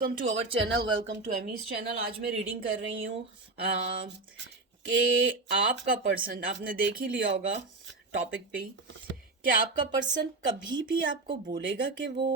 Welcome to our channel, welcome to Amy's channel. आज मैं reading कर रही हूँ कि आपका पर्सन, आपने देख ही लिया होगा टॉपिक पे ही, कि आपका पर्सन कभी भी आपको बोलेगा कि वो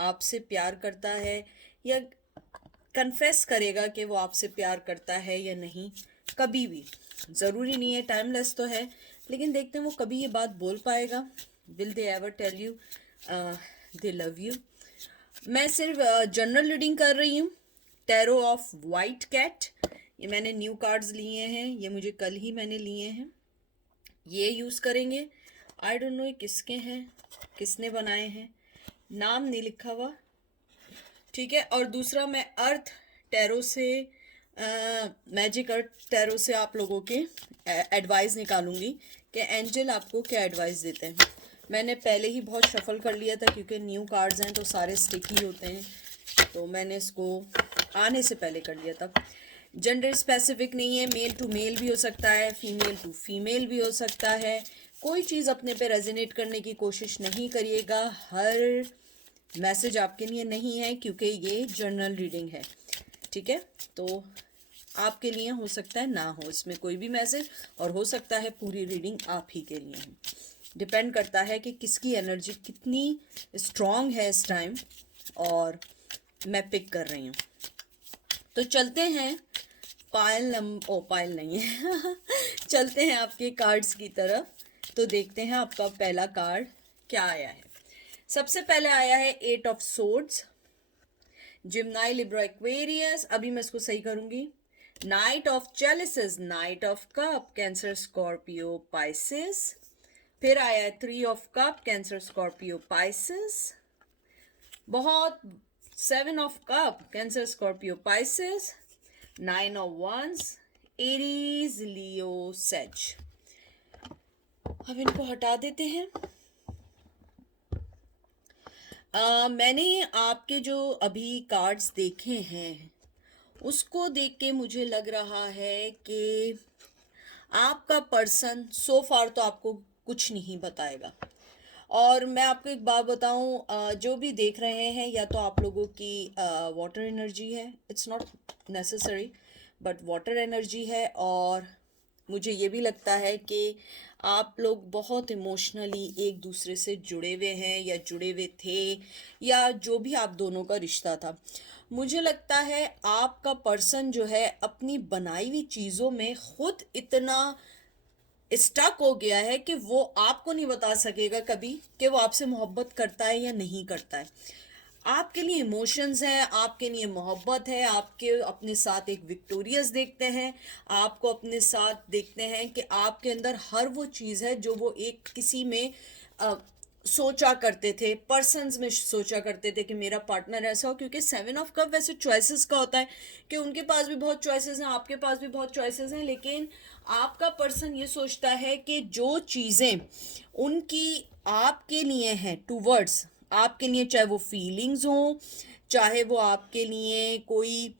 आपसे प्यार करता है या कन्फेस करेगा कि वो आपसे प्यार करता है या नहीं। कभी भी, ज़रूरी नहीं है, टाइमलेस तो है, लेकिन देखते हैं वो कभी ये बात बोल पाएगा। Will they ever tell you they love you. मैं सिर्फ जनरल रीडिंग कर रही हूँ। टैरो ऑफ वाइट कैट, ये मैंने न्यू कार्ड्स लिए हैं, ये मुझे कल ही मैंने लिए हैं। ये यूज़ करेंगे। आई डोंट नो ये किसके हैं, किसने बनाए हैं, नाम नहीं लिखा हुआ, ठीक है। और दूसरा मैं अर्थ टैरो से, मैजिक अर्थ टैरो से आप लोगों के एडवाइस निकालूंगी कि एंजल आपको क्या एडवाइस देते हैं। मैंने पहले ही बहुत शफल कर लिया था क्योंकि न्यू कार्ड्स हैं तो सारे स्टिकी होते हैं, तो मैंने इसको आने से पहले कर लिया था। जेंडर स्पेसिफिक नहीं है, मेल टू मेल भी हो सकता है, फीमेल टू फीमेल भी हो सकता है। कोई चीज़ अपने पे रेजोनेट करने की कोशिश नहीं करिएगा। हर मैसेज आपके लिए नहीं है क्योंकि ये जर्नल रीडिंग है, ठीक है। तो आपके लिए हो सकता है ना हो इसमें कोई भी मैसेज, और हो सकता है पूरी रीडिंग आप ही के लिए हो। डिपेंड करता है कि किसकी एनर्जी कितनी स्ट्रांग है इस टाइम, और मैं पिक कर रही हूँ। तो चलते हैं पायल नहीं है चलते हैं आपके कार्ड्स की तरफ। तो देखते हैं आपका पहला कार्ड क्या आया है। सबसे पहले आया है eight of swords, Gemini Libra Aquarius. अभी मैं इसको सही करूंगी। Knight of chalices, knight of cup, Cancer Scorpio Pisces. फिर आया है three of cup, Cancer Scorpio Pisces. बहुत, seven of cup, Cancer Scorpio Pisces. Nine of wands, Aries Leo sage. अब इनको हटा देते हैं। मैंने आपके जो अभी कार्ड्स देखे हैं उसको देख के मुझे लग रहा है कि आपका पर्सन सो फार तो आपको कुछ नहीं बताएगा। और मैं आपको एक बात बताऊं, जो भी देख रहे हैं या तो आप लोगों की वाटर एनर्जी है, it's not necessary, but water energy है। और मुझे ये भी लगता है कि आप लोग बहुत इमोशनली एक दूसरे से जुड़े हुए हैं या जुड़े हुए थे, या जो भी आप दोनों का रिश्ता था। मुझे लगता है आपका पर्सन जो है अपनी बनाई हुई चीज़ों में खुद इतना स्टक हो गया है कि वो आपको नहीं बता सकेगा कभी कि वो आपसे मोहब्बत करता है या नहीं करता है। आपके लिए इमोशंस हैं, आपके लिए मोहब्बत है, आपके अपने साथ एक विक्टोरियस देखते हैं, आपको अपने साथ देखते हैं कि आपके अंदर हर वो चीज़ है जो वो एक किसी में सोचा करते थे, पर्सन्स में सोचा करते थे कि मेरा पार्टनर ऐसा हो। क्योंकि सेवन ऑफ कप वैसे चॉइसेस का होता है कि उनके पास भी बहुत चॉइसेस हैं, आपके पास भी बहुत चॉइसेस हैं, लेकिन आपका पर्सन ये सोचता है कि जो चीज़ें उनकी आपके लिए हैं टूवर्ड्स आपके लिए, चाहे वो फीलिंग्स हो, चाहे वो आपके लिए कोई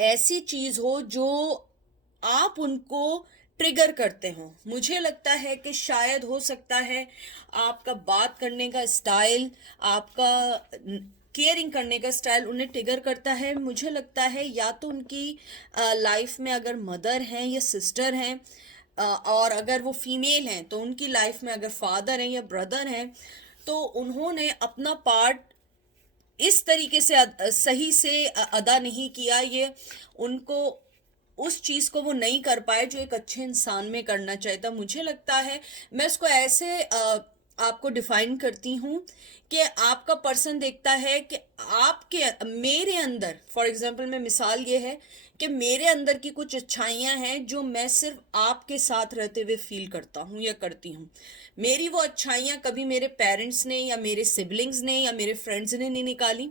ऐसी चीज़ हो जो आप उनको ट्रिगर करते हो। मुझे लगता है कि शायद हो सकता है आपका बात करने का स्टाइल, आपका केयरिंग करने का स्टाइल उन्हें ट्रिगर करता है। मुझे लगता है या तो उनकी लाइफ में अगर मदर हैं या सिस्टर हैं, और अगर वो फीमेल हैं तो उनकी लाइफ में अगर फादर हैं या ब्रदर हैं, तो उन्होंने अपना पार्ट इस तरीके से सही से अदा नहीं किया। ये उनको उस चीज़ को वो नहीं कर पाए जो एक अच्छे इंसान में करना चाहिए था। मुझे लगता है मैं इसको ऐसे आपको डिफाइन करती हूँ कि आपका पर्सन देखता है कि आपके मेरे अंदर, फॉर एग्जांपल मैं मिसाल ये है कि मेरे अंदर की कुछ अच्छाइयाँ हैं जो मैं सिर्फ आपके साथ रहते हुए फील करता हूँ या करती हूँ। मेरी वो अच्छाइयाँ कभी मेरे पेरेंट्स ने या मेरे सिबलिंग्स ने या मेरे फ्रेंड्स ने नहीं निकाली।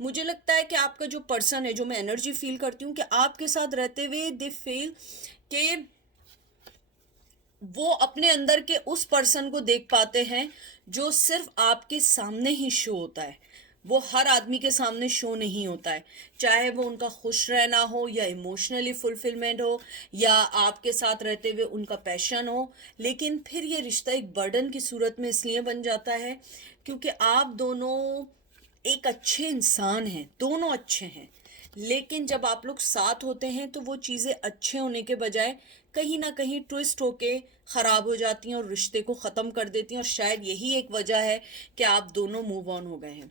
मुझे लगता है कि आपका जो पर्सन है, जो मैं एनर्जी फील करती हूँ कि आपके साथ रहते हुए दे फील कि वो अपने अंदर के उस पर्सन को देख पाते हैं जो सिर्फ आपके सामने ही शो होता है। वो हर आदमी के सामने शो नहीं होता है, चाहे वो उनका खुश रहना हो या इमोशनली फुलफिलमेंट हो या आपके साथ रहते हुए उनका पैशन हो। लेकिन फिर ये रिश्ता एक बर्डन की सूरत में इसलिए बन जाता है क्योंकि आप दोनों एक अच्छे इंसान हैं, दोनों अच्छे हैं, लेकिन जब आप लोग साथ होते हैं तो वो चीज़ें अच्छे होने के बजाय कहीं ना कहीं ट्विस्ट होके ख़राब हो जाती हैं और रिश्ते को ख़त्म कर देती हैं, और शायद यही एक वजह है कि आप दोनों मूव ऑन हो गए हैं।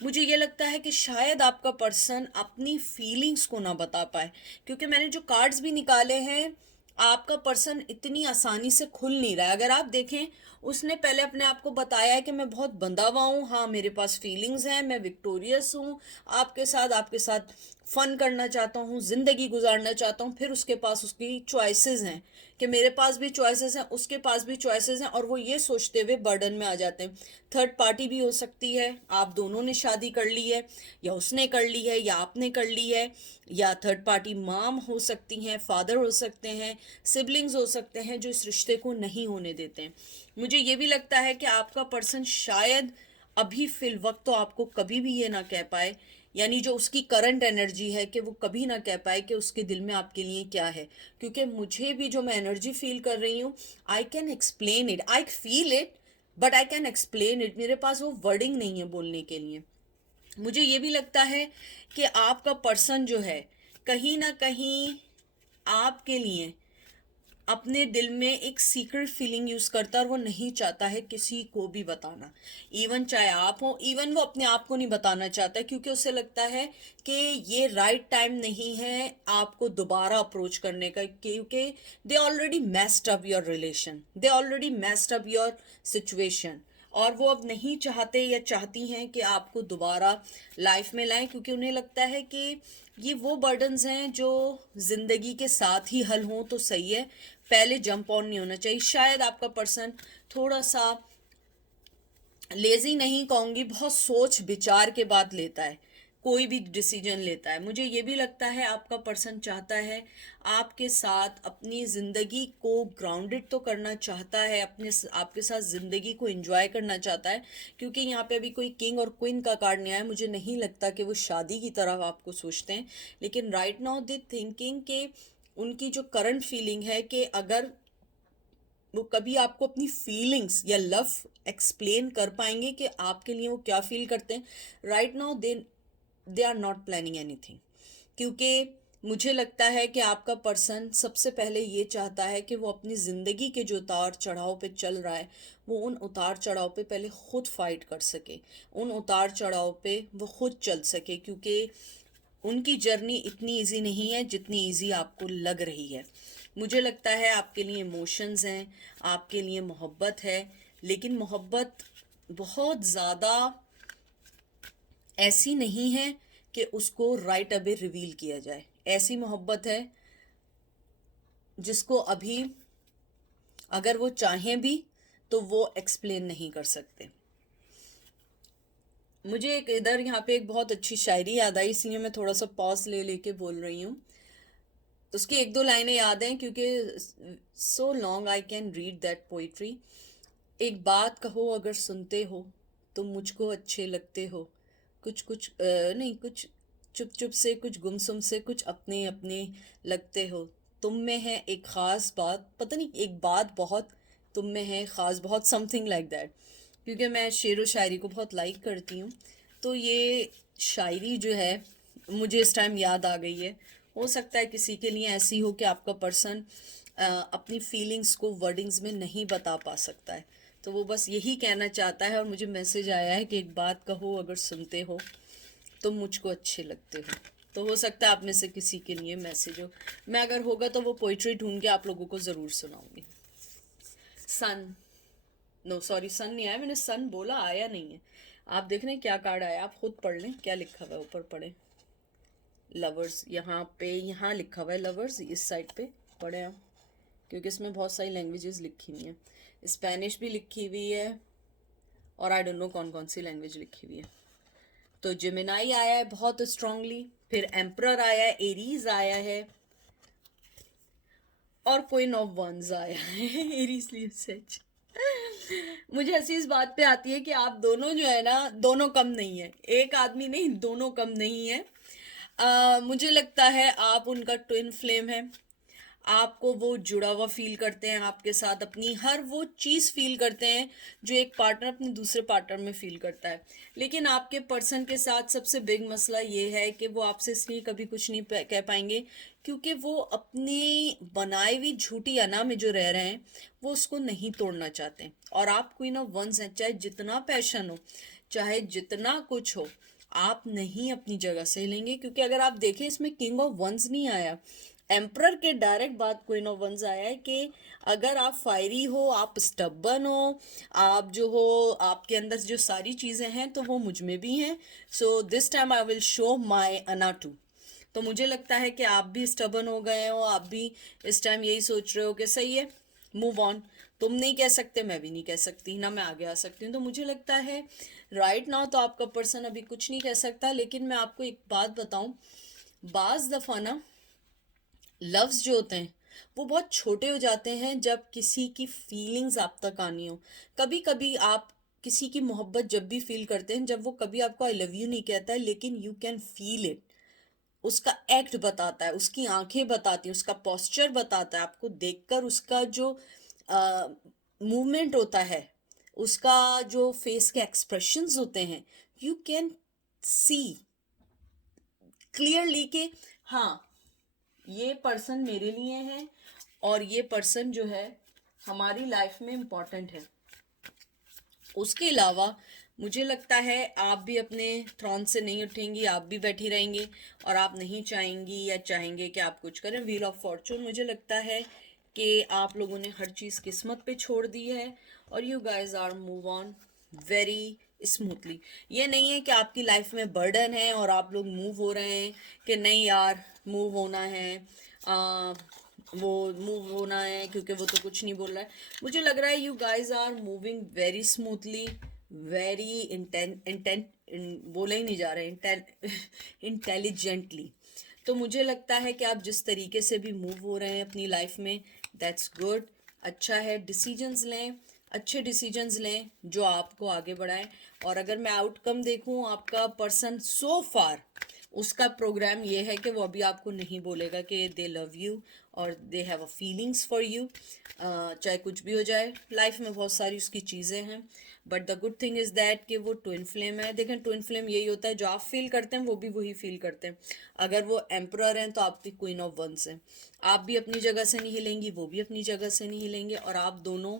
मुझे ये लगता है कि शायद आपका पर्सन अपनी फीलिंग्स को ना बता पाए, क्योंकि मैंने जो कार्ड्स भी निकाले हैं, आपका पर्सन इतनी आसानी से खुल नहीं रहा है। अगर आप देखें, उसने पहले अपने आप को बताया है कि मैं बहुत बंधा हुआ हूँ, हाँ मेरे पास फीलिंग्स हैं, मैं विक्टोरियस हूँ, आपके साथ फन करना चाहता हूँ, ज़िंदगी गुजारना चाहता हूँ। फिर उसके पास उसकी चॉइसेस हैं कि मेरे पास भी चॉइसेस हैं, उसके पास भी चॉइसेस हैं, और वो ये सोचते हुए बर्डन में आ जाते हैं। थर्ड पार्टी भी हो सकती है, आप दोनों ने शादी कर ली है, या उसने कर ली है, या आपने कर ली है, या थर्ड पार्टी माम हो सकती हैं, फादर हो सकते हैं, सिबलिंग्स हो सकते हैं, जो इस रिश्ते को नहीं होने देते हैं। मुझे ये भी लगता है कि आपका पर्सन शायद अभी फिल वक्त तो आपको कभी भी ये ना कह पाए, यानी जो उसकी करंट एनर्जी है कि वो कभी ना कह पाए कि उसके दिल में आपके लिए क्या है। क्योंकि मुझे भी जो मैं एनर्जी फील कर रही हूँ, I can explain it, I feel it, but I can explain it. मेरे पास वो वर्डिंग नहीं है बोलने के लिए। मुझे ये भी लगता है कि आपका पर्सन जो है, कहीं ना कहीं आपके लिए अपने दिल में एक सीक्रेट फीलिंग यूज करता है, और वो नहीं चाहता है किसी को भी बताना। इवन चाहे आप हो, इवन वो अपने आप को नहीं बताना चाहता है, क्योंकि उसे लगता है कि ये राइट टाइम नहीं है आपको दोबारा अप्रोच करने का, क्योंकि they already messed up your relation, they already messed up your situation, और वो अब नहीं चाहते या चाहती हैं कि आपको दोबारा लाइफ में लाएं, क्योंकि उन्हें लगता है कि ये वो बर्डन्स हैं जो ज़िंदगी के साथ ही हल हों तो सही है, पहले जंप ऑन नहीं होना चाहिए। शायद आपका पर्सन थोड़ा सा लेजी नहीं कहूँगी, बहुत सोच विचार के बाद लेता है, कोई भी डिसीजन लेता है। मुझे ये भी लगता है आपका पर्सन चाहता है आपके साथ अपनी ज़िंदगी को ग्राउंडेड तो करना चाहता है, आपके साथ ज़िंदगी को एंजॉय करना चाहता है, क्योंकि यहाँ पे अभी कोई किंग और क्वीन का कार्ड नहीं आया। मुझे नहीं लगता कि वो शादी की तरफ आपको सोचते हैं, लेकिन राइट नाउ दे थिंकिंग कि उनकी जो करंट फीलिंग है कि अगर वो कभी आपको अपनी फीलिंग्स या लव एक्सप्लेन कर पाएंगे कि आपके लिए वो क्या फील करते हैं, right now they are not planning anything. क्योंकि मुझे लगता है कि आपका पर्सन सबसे पहले ये चाहता है कि वो अपनी ज़िंदगी के जो उतार चढ़ाव पे चल रहा है, वो उन उतार चढ़ाव पे पहले खुद फाइट कर सके, उन उतार चढ़ाव पे वो खुद चल सके, क्योंकि उनकी जर्नी इतनी इजी नहीं है जितनी इजी आपको लग रही है। मुझे लगता है आपके लिए इमोशंस हैं, आपके लिए मोहब्बत है, लेकिन मोहब्बत बहुत ज़्यादा ऐसी नहीं है कि उसको राइट अवे रिवील किया जाए। ऐसी मोहब्बत है जिसको अभी अगर वो चाहें भी तो वो एक्सप्लेन नहीं कर सकते। मुझे एक इधर यहाँ पे एक बहुत अच्छी शायरी याद आई, इसलिए मैं थोड़ा सा पॉज ले लेके बोल रही हूँ। उसकी एक दो लाइनें याद हैं, क्योंकि so long I can read that poetry. एक बात कहो अगर सुनते हो, तुम मुझको अच्छे लगते हो, कुछ कुछ नहीं कुछ चुप चुप से, कुछ गुमसुम से, कुछ अपने अपने लगते हो। तुम में है एक ख़ास बात, पता नहीं एक बात बहुत तुम में है ख़ास बहुत, समथिंग लाइक दैट। क्योंकि मैं शेर व शायरी को बहुत लाइक करती हूँ, तो ये शायरी जो है मुझे इस टाइम याद आ गई है। हो सकता है किसी के लिए ऐसी हो कि आपका पर्सन अपनी फीलिंग्स को वर्डिंग्स में नहीं बता पा सकता है, तो वो बस यही कहना चाहता है, और मुझे मैसेज आया है कि एक बात कहो अगर सुनते हो, तुम मुझको अच्छे लगते हो। तो हो सकता है आप में से किसी के लिए मैसेज हो। मैं अगर होगा तो वो पोइट्री ढूंढ के आप लोगों को ज़रूर सुनाऊंगी। सन, नो सॉरी, सन नहीं आया, मैंने सन बोला, आया नहीं है। आप देख रहे हैं क्या कार्ड आया, आप खुद पढ़ लें, क्या लिखा हुआ है ऊपर पढ़े। लवर्स, यहाँ पे यहाँ लिखा हुआ है लवर्स, इस साइड पे पढ़े आप, क्योंकि इसमें बहुत सारी लैंग्वेजेस लिखी हुई हैं, स्पेनिश भी लिखी हुई है, और आई डोंट नो कौन कौन सी लैंग्वेज लिखी हुई है। तो जेमिनाई आया है बहुत स्ट्रांगली, फिर एम्परर आया है, एरीज आया है, और क्वीन ऑफ वंस आया है। एरीज सच मुझे हंसी इस बात पे आती है कि आप दोनों जो है ना, दोनों कम नहीं है, एक आदमी नहीं, दोनों कम नहीं है। मुझे लगता है आप उनका ट्विन फ्लेम है। आपको वो जुड़ा हुआ फील करते हैं आपके साथ, अपनी हर वो चीज़ फील करते हैं जो एक पार्टनर अपने दूसरे पार्टनर में फील करता है। लेकिन आपके पर्सन के साथ सबसे बिग मसला ये है कि वो आपसे इसलिए कभी कुछ नहीं कह पाएंगे क्योंकि वो अपनी बनाई हुई झूठी अना में जो रह रहे हैं वो उसको नहीं तोड़ना चाहते। और आप क्वीन ऑफ वंस हैं, चाहे जितना पैशन हो, चाहे जितना कुछ हो, आप नहीं अपनी जगह से हिलेंगे। क्योंकि अगर आप देखें इसमें किंग ऑफ वंस नहीं आया, एम्परर के डायरेक्ट बात क्वीन ऑफ वंस आया है कि अगर आप फायरी हो, आप स्टबन हो, आप जो हो, आपके अंदर जो सारी चीज़ें हैं तो वो मुझ में भी हैं। So this time I will show my अना टू। तो मुझे लगता है कि आप भी स्टबन हो गए हो, आप भी इस टाइम यही सोच रहे हो कि सही है, मूव ऑन। तुम नहीं कह सकते, मैं भी नहीं कह सकती, ना मैं आगे आ सकती हूँ। तो मुझे लगता है राइट नाउ तो आपका पर्सन अभी कुछ नहीं कह सकता। लेकिन मैं आपको एक बात बताऊं, बाज दफा ना लव्स जो होते हैं वो बहुत छोटे हो जाते हैं जब किसी की फीलिंग्स आप तक आनी हो। कभी कभी आप किसी की मोहब्बत जब भी फील करते हैं, जब वो कभी आपको आई लव यू नहीं कहता है, लेकिन यू कैन फील इट। उसका एक्ट बताता है, उसकी आंखें बताती हैं, उसका पोस्चर बताता है, आपको देखकर उसका जो मूवमेंट होता है, उसका जो फेस के एक्सप्रेशंस होते हैं, यू कैन सी क्लियरली कि हाँ, ये पर्सन मेरे लिए है और ये पर्सन जो है हमारी लाइफ में इम्पॉर्टेंट है। उसके अलावा मुझे लगता है आप भी अपने थ्रॉन से नहीं उठेंगी, आप भी बैठी रहेंगी और आप नहीं चाहेंगी या चाहेंगे कि आप कुछ करें। व्हील ऑफ फॉर्चून, मुझे लगता है कि आप लोगों ने हर चीज़ किस्मत पे छोड़ दी है और you guys are move on very smoothly. ये नहीं है कि आपकी लाइफ में बर्डन है और आप लोग मूव हो रहे हैं कि नहीं यार मूव होना है, वो मूव होना है क्योंकि वो तो कुछ नहीं बोल रहा है। मुझे लग रहा है you guys are moving very smoothly, very intent, बोला ही नहीं जा रहा है, इंटेलिजेंटली। तो मुझे लगता है कि आप जिस तरीके से भी मूव हो रहे हैं अपनी लाइफ में, दैट्स गुड, अच्छा है। डिसीजंस लें, अच्छे डिसीजंस लें जो आपको आगे बढ़ाएं। और अगर मैं आउटकम देखूं, आपका पर्सन सो फार उसका प्रोग्राम ये है कि वो अभी आपको नहीं बोलेगा कि दे लव यू और they have a feelings for you. चाहे कुछ भी हो जाए, लाइफ में बहुत सारी उसकी चीज़ें हैं, but the good thing is that कि वो ट्विन फ्लेम है। देखें, ट्विन फ्लेम यही होता है, जो आप फील करते हैं वो भी वही फील करते हैं। अगर वो एम्परर हैं तो आप भी क्वीन ऑफ वंस हैं। आप भी अपनी जगह से नहीं हिलेंगी, वो भी अपनी जगह से नहीं हिलेंगे, और आप दोनों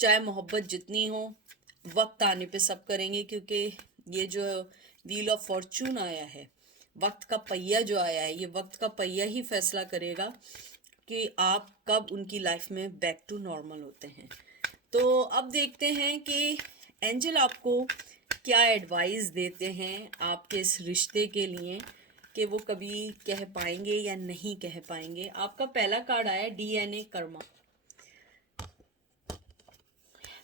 चाहे मोहब्बत जितनी हो, वक्त आने पे सब करेंगे। क्योंकि ये जो व्हील ऑफ फॉर्चून आया है, वक्त का पहिया जो आया है, ये वक्त का पहिया ही फैसला करेगा कि आप कब उनकी लाइफ में बैक टू नॉर्मल होते हैं। तो अब देखते हैं कि एंजल आपको क्या एडवाइस देते हैं आपके इस रिश्ते के लिए, कि वो कभी कह पाएंगे या नहीं कह पाएंगे। आपका पहला कार्ड आया DNA कर्मा,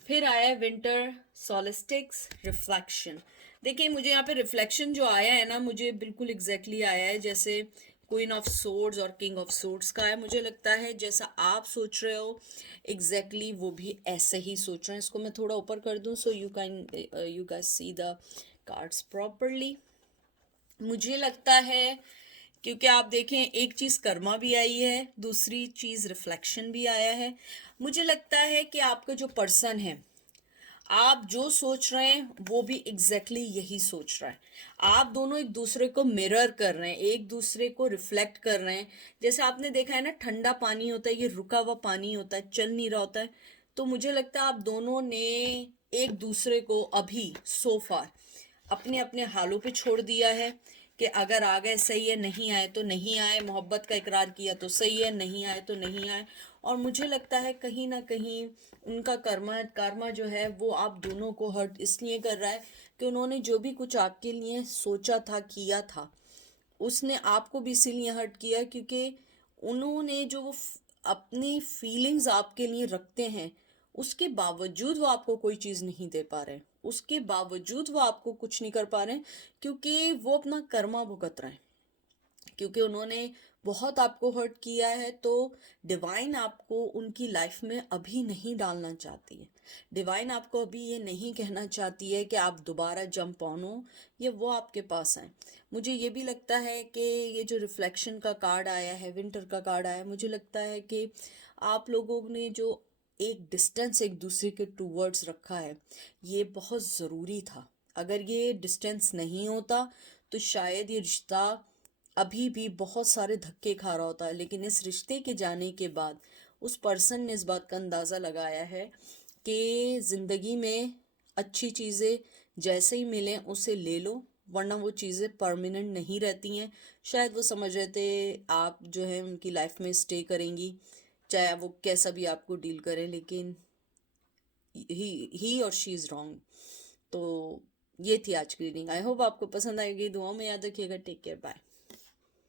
फिर आया विंटर सोलिस्टिक्स रिफ्लेक्शन। देखिए, मुझे यहाँ पे रिफ्लेक्शन जो आया है ना, मुझे बिल्कुल एग्जैक्टली आया है जैसे क्वीन ऑफ सोर्ड्स और किंग ऑफ सोर्ड्स का है। मुझे लगता है जैसा आप सोच रहे हो एग्जैक्टली वो भी ऐसे ही सोच रहे हैं। इसको मैं थोड़ा ऊपर कर दूं so you guys see the cards properly. मुझे लगता है, क्योंकि आप देखें, एक चीज़ कर्मा भी आई है, दूसरी चीज़ रिफ्लेक्शन भी आया है। मुझे लगता है कि आपका जो पर्सन है, आप जो सोच रहे हैं वो भी यही सोच रहा है। आप दोनों एक दूसरे को मिरर कर रहे हैं, एक दूसरे को रिफ्लेक्ट कर रहे हैं। जैसे आपने देखा है ना, ठंडा पानी होता है, ये रुका हुआ पानी होता है, चल नहीं रहा होता है। तो मुझे लगता है आप दोनों ने एक दूसरे को अभी सो फार अपने अपने हालों पे छोड़ दिया है कि अगर आ गए सही है, नहीं आए तो नहीं आए, मोहब्बत का इकरार किया तो सही है, नहीं आए तो नहीं आए। और मुझे लगता है कहीं ना कहीं उनका कर्मा जो है वो आप दोनों को हर्ट इसलिए कर रहा है कि उन्होंने जो भी कुछ आपके लिए सोचा था, किया था, उसने आपको भी इसीलिए हर्ट किया क्योंकि उन्होंने जो वो अपनी फीलिंग्स आपके लिए रखते हैं, उसके बावजूद वो आपको कोई चीज़ नहीं दे पा रहे हैं, उसके बावजूद वो आपको कुछ नहीं कर पा रहे हैं, क्योंकि वो अपना कर्मा भुगत रहे हैं। क्योंकि उन्होंने बहुत आपको हर्ट किया है, तो डिवाइन आपको उनकी लाइफ में अभी नहीं डालना चाहती है। डिवाइन आपको अभी ये नहीं कहना चाहती है कि आप दोबारा जंप ऑन हो, ये वो आपके पास आए। मुझे ये भी लगता है कि ये जो रिफ्लेक्शन का कार्ड आया है, विंटर का कार्ड आया है, मुझे लगता है कि आप लोगों ने जो एक डिस्टेंस एक दूसरे के टूवर्ड्स रखा है, ये बहुत ज़रूरी था। अगर ये डिस्टेंस नहीं होता तो शायद ये रिश्ता अभी भी बहुत सारे धक्के खा रहा होता है। लेकिन इस रिश्ते के जाने के बाद उस पर्सन ने इस बात का अंदाज़ा लगाया है कि ज़िंदगी में अच्छी चीज़ें जैसे ही मिलें उसे ले लो, वरना वो चीज़ें परमानेंट नहीं रहती हैं। शायद वो समझ रहे थे आप जो है उनकी लाइफ में स्टे करेंगी, चाहे वो कैसा भी आपको डील करें, लेकिन ही और शी इज़ रॉन्ग। तो ये थी आज की रीडिंग। आई होप आपको पसंद आएगी। दुआओं में याद रखिएगा। Take care, bye.